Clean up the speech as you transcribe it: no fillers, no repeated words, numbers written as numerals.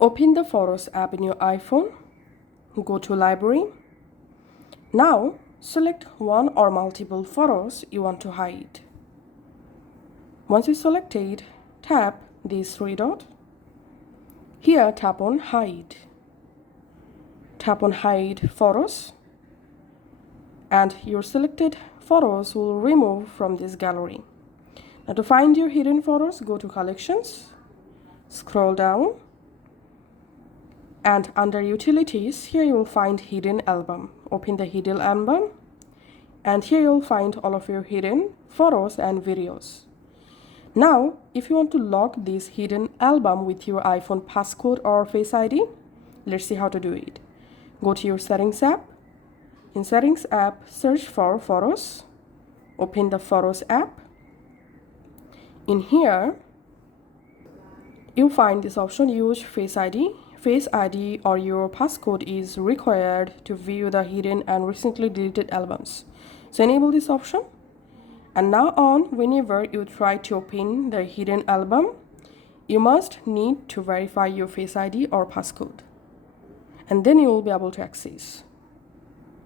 Open the Photos app in your iPhone. Go to Library. Now, select one or multiple photos you want to hide. Once you select it, tap this three dot. Here, tap on Hide. Tap on Hide Photos, and your selected photos will remove from this gallery. Now, to find your hidden photos, go to Collections, scroll down, and under Utilities, here you will find Hidden Album. Open the Hidden Album, and here you'll find all of your hidden photos and videos. Now, if you want to lock this hidden album with your iPhone passcode or Face ID, let's see how to do it. Go to your Settings app. In Settings app, search for Photos. Open the Photos app. In here, you'll find this option, Use Face ID. Face ID or your passcode is required to view the hidden and recently deleted albums. So enable this option. And now on, whenever you try to open the hidden album, you must need to verify your Face ID or passcode. And then you will be able to access.